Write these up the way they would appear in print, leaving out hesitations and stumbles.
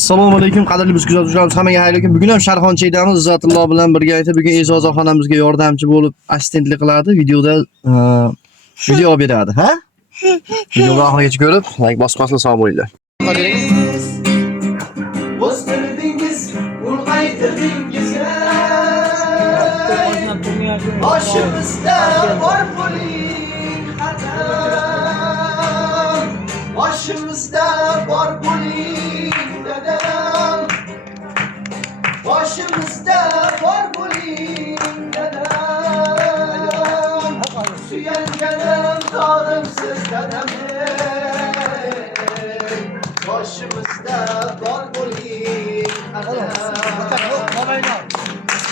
Assalomu alaykum qadrli biz kuzatuvchilarimiz, hammaga xayrli kun. Bugun ham Sharxonchaydamiz. Izzatullo bilan birgalikda bugun E'zoz xonamizga yordamchi bo'lib assistentlik qiladi. Videoda video olib beradi, ha? Videoni oxirigacha ko'rib, like bosmasdan sog' bo'linglar. O'stirdingiz, ulg'aytirdingiz. Boshimizda bor bo'ling qadam. Boshimizda bor bo'ling dadam. Boshimizda bor bo'ling dadam. Suyanganim tog'imsiz dadam. Boshimizda bor bo'ling qadam.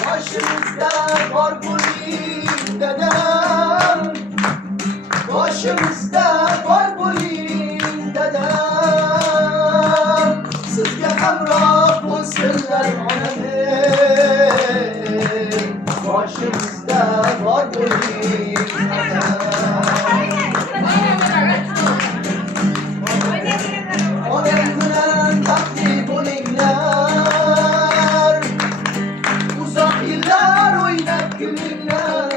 Boshimizda bor bo'ling dadam. Boshimizda bor bo'ling dadam. Sizga hamroh bo'lsinlar onaning. Boshimizda bor bo'ling dadam. Onam bilan baxtli bo'linglar. Uzoq yillar o'ynab kulinglar.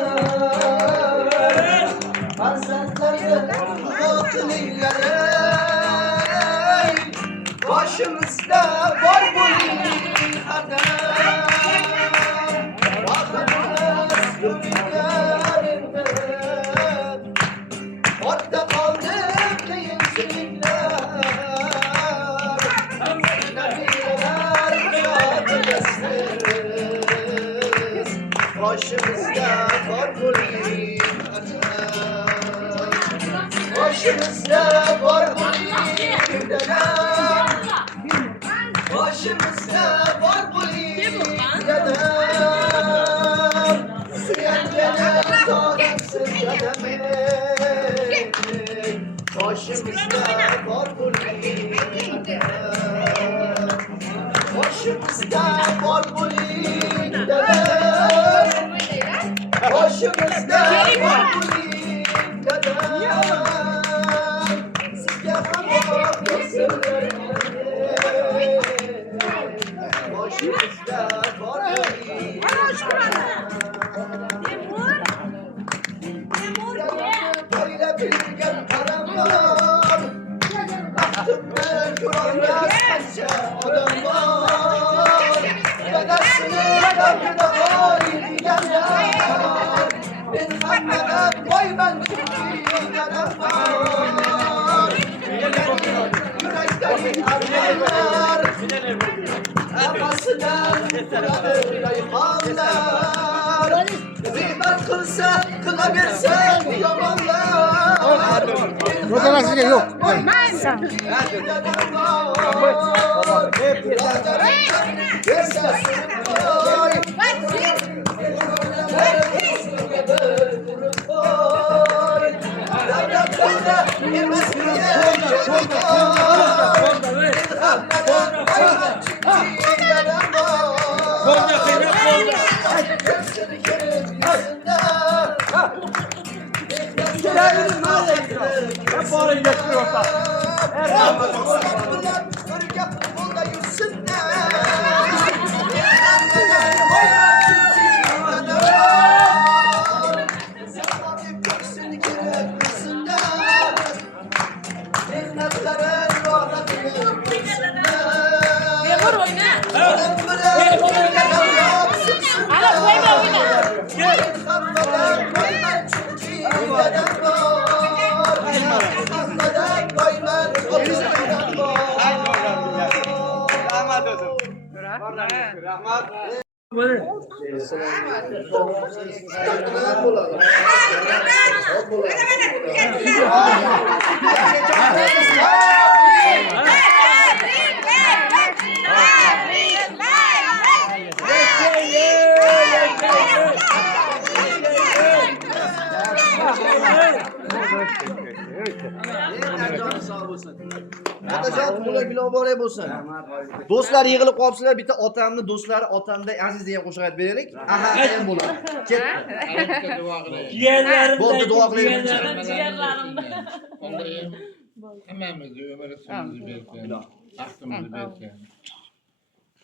Farzandlarga duo qilinglar. Boshimizda bor bo'ling qadam. Vaqtimiz ko'pinglar endi. Ortda qoldi qiyin sininglar. Boshimizda bor bo'ling boshimizda bor bo'ling dadam. Boshimizda bor bo'ling dadam. Suyanganim tog'imsiz dadam. Boshimizda bor bo'ling dadam. Boshimizda bor bo'ling dadam. Boshimizda bor bo'ling dadam. Sizga hamroh bo'lsinlar boshimizda bor bo'ling. Poylab yurgan qaramlar, baxtimni ko'rolmas qancha odam bor. Dadasini qalbida qo'yganlar, men hammadan boyman chunki dadam bor. Yurakdagi armonlar, amasidan turadi rayhonlar. G'iybat qilsa, qilaversa yomonlar. Ro'zalasiga yo'q. Otajon mulla muborak bo'lsin. Do'stlar yig'ilib qolibsizlar, bitta otamni do'stlari otamday aziz degan qo'shiq aytib beraylik. Aha, ham bo'ladi. Ket. Bo'ldi, duo qilaylik. Hammamizni umr suyimizni bersin. Aklımızı versin.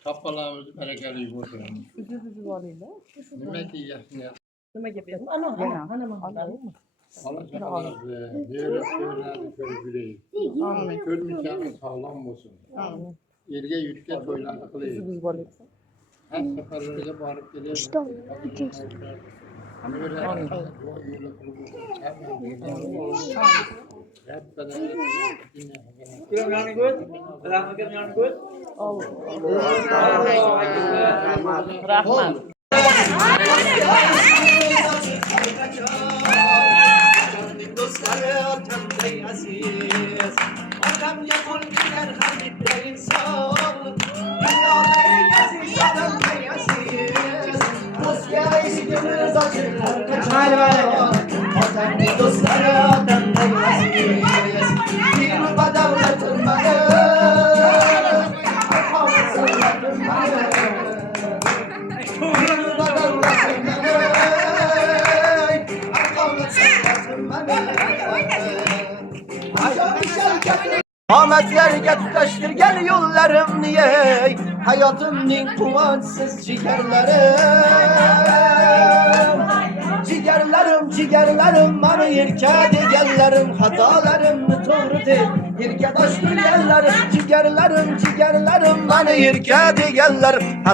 Kafalarımızı berekeli olsun. Ne diyeceksin ya? Allah şakalarızı, diğer şeylerle görgüleyim. Görmüşlerin sağlam olsun. Yerge yüzge toylarını kılayım. Her seferlere varıp geliyor. İşte Rahmat. Dostları ortamda aziz Adam yakın gider Habib'le insan Dünyada en aziz adam en aziz Dost gelişi gönül acır kaçar Ortamda dostları ortamda aziz Bir ruba davlatın bana Akavlasın bakın bana Bir ruba davlatın bana Ahmetler tutaştır gel yollarım niye Hayatımın kuvvetsiz cigerlerim bana yerke digerlerim hatalarım doğru değil yerke taştır gellerim cigerlerim bana yerke digerlerim